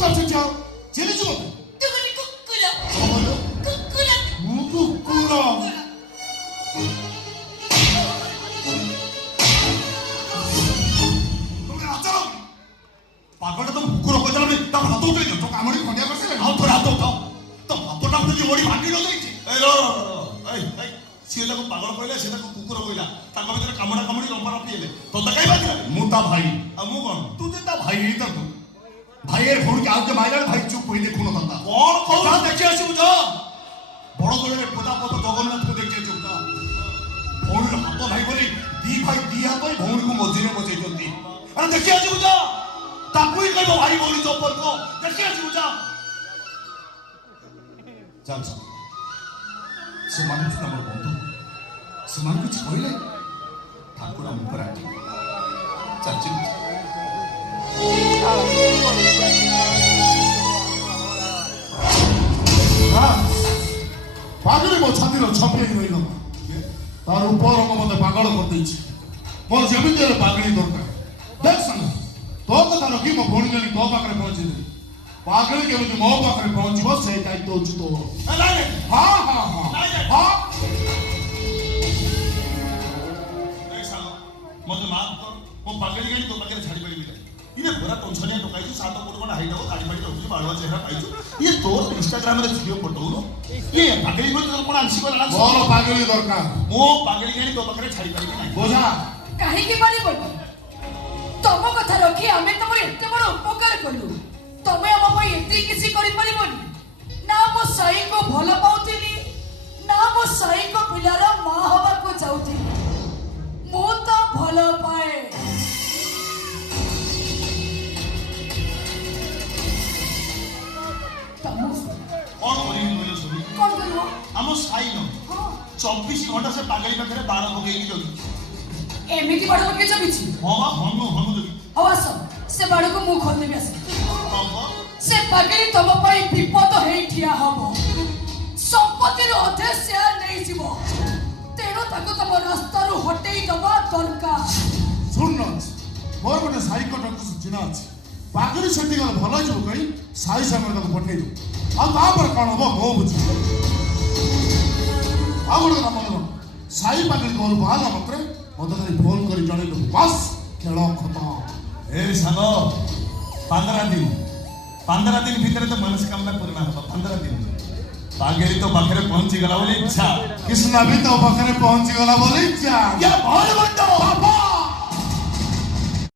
ଚାଲିଛ ଚିଲିଛୁ ତୁମେ କୁକୁର କୁକୁର ମୁଁ କୁକୁର ପାଗଟା ତ କୁକୁର କହିଦେଲା ତା ହାତ ଉଠେଇ ଦିଅ ତ କାମୁଡ଼ି ଖଣ୍ଡିଆ କରିସାରିଲେ ଆଉ ଥରେ ହାତ ଉଠାଅ ତ ହାତଟା ଉଠେଇ ଓଡ଼ି ଭାଙ୍ଗି ନଯାଇଛି ସିଏ ତାକୁ ପାଗଳ କହିଲା ସେ ତାକୁ କୁକୁର କହିଲା ତାଙ୍କ ଭିତରେ କାମୁଡ଼ା କାମୁଡ଼ି ଲମ୍ବା ରପି ହେଲେ ତୋତେ କାଇଁ ବାଜିଲା ମୁଁ ତା ଭାଇ ଆଉ ମୁଁ କ'ଣ ତୁ ଯେ ତା ଭାଇ ହେଇଥାନ୍ତୁ ଭାଇয়ের ভুড়কে আউকে মাইলার ভাই চুপ করে দেখুন তাতা কোন কথা দেখি আসিবু যা বড় দলের প্রজাপত জগন্নাথকে দেখি আসিবু যা ভৌণীর হাত নাই বলি দি ভাই দি হাতই ভৌণীকে মঝিরে বসাইଛନ୍ତି আরে দেখি আসিবু যা তাকুই কইব ভাই ভৌণী সম্পর্ক দেখি আসিবু যা যাও ସେମାନଙ୍କୁ ଆମର ବନ୍ଧୁ ସେମାନଙ୍କୁ ଛଳିଲେ ଠାକୁର ଆମ ଉପରେ ଆଜି ଚାଲିଛି ପାଗଳି ମୋ ଛାତିର ଛପେଇ ରହିଗଲା ତାର ଉପରଙ୍ଗ ମତେ ପାଗଳ କରିଦେଇଛି ମୋର ଯେମିତି ହେଲେ ପାଗଳି ଦରକାର ଦେଖ ସାଙ୍ଗ ତୋ କଥା ରଖି ମୋ ଭଉଣୀ ଜଣେ ତୋ ପାଖରେ ପହଞ୍ଚିଦେବି ପାଗଳି କେମିତି ମୋ ପାଖରେ ପହଞ୍ଚିବ ସେଇ ଦାୟିତ୍ୱ ହଉଛି ତୋର ହଁ ହଁ ହଁ ହଁ ମତେ ମାଫ କର ମୋ ପାଗଳି ଗାଡ଼ି ତୋ ପାଖରେ ଛାଡ଼ି ପାରିବି ନାହିଁ ଇଏ ପୁରା ଟେନସନିଆ ଟୋକାଇଛୁ 7 କୋଟି ଖଣ୍ଡେ ହାଇଟ୍ ହବ ଗାଡ଼ି ଫାଡ଼ି ରଖୁଛୁ ବାଳୁଆ ଚେହେରା ପାଇଛୁ ଇଏ ତୋର ଇନଷ୍ଟାଗ୍ରାମରେ ଭିଡ଼ିଓ ପଠଉନୁ ଇଏ ପାଗଳି ବୋଲି ତୋର କ'ଣ ଆସିଗଲା ମୋର ପାଗଳି ଦରକାର ମୋ ପାଗଳି ଗାଡ଼ି ତୋ ପାଖରେ ଛାଡ଼ି ପାରିବି ନାହିଁ ବୋଝା କାହିଁକି ପାରିବନି ତମ କଥା ରଖି ଆମେ ତମର ଏତେ ବଡ଼ ଉପକାର କଲୁ ତମେ ଆମ ପାଇଁ ଏତେ କିଛି କରିପାରିବନି ନା ମୋ ସାଇଙ୍କୁ ଭଲ ପାଉଥିଲି ନା ମୋ ସାଇଙ୍କ ପିଲାର ମା ହବାକୁ ଚାହୁଁଥିଲି ମୁଁ ତ ଭଲ ପାଏ କ'ଣ କରିବି କହିଲ ଶୁଣି କ'ଣ କରିବ ଆମ ସାଇ ନ 24 ଘଣ୍ଟା ସେ ପାଗଳି ପାଖରେ ବାଣ ପକେଇକି ଜଗିଛି ଏମିତି ବାଣ ପକେଇ ଜଗିଛି ହଁ ବା ହନୁ ଜଗି ହଉ ଆସ ସେ ବାଣକୁ ମୁଁ ଖୋଲିଦେବି ଆସ ସେ ପାଗଳି ତମ ପାଇଁ ବିପଦ ହେଇ ଠିଆ ହବ ସମ୍ପତ୍ତିର ଅଧେ ସେୟାର ନେଇଯିବ ତେଣୁ ତାକୁ ତମ ରାସ୍ତାରୁ ହଟେଇ ଦେବା ଦରକାର ଶୁଣ ମୋର ଗୋଟେ ସାଇକ ଡକ୍ଟର ଚିହ୍ନା ଅଛି ପାଗଳି ସେଠି ଗଲେ ଭଲ ହେଇଯିବ କହି ସାଇ ସାଙ୍ଗରେ ତାକୁ ପଠେଇ ଦେବୁ ଆଉ ତାପରେ କ'ଣ ହବ ମୋ ବୁଝିବ ଆଉ ଗୋଟେ କଥା ମନେ ରଖ ସାଇ ପାଗଳି ଘରୁ ବାହାରିଲା ମାତ୍ରେ ମତେ ଖାଲି ଫୋନ କରି ଜଣେଇଦେବୁ ବାସ୍ ଖେଳ ଖତମ ଏ ସାଙ୍ଗ 15 ଦିନ ଭିତରେ ତ ମନସ୍କାମନା ପୂରଣ ହବ 15 ଦିନ ପାଗଳି ତ ପାଖରେ ପହଞ୍ଚିଗଲା ବୋଲି ଇଚ୍ଛା କୃଷ୍ଣା ବି ତୋ ପାଖରେ ପହଞ୍ଚିଗଲା ବୋଲି ଇଚ୍ଛା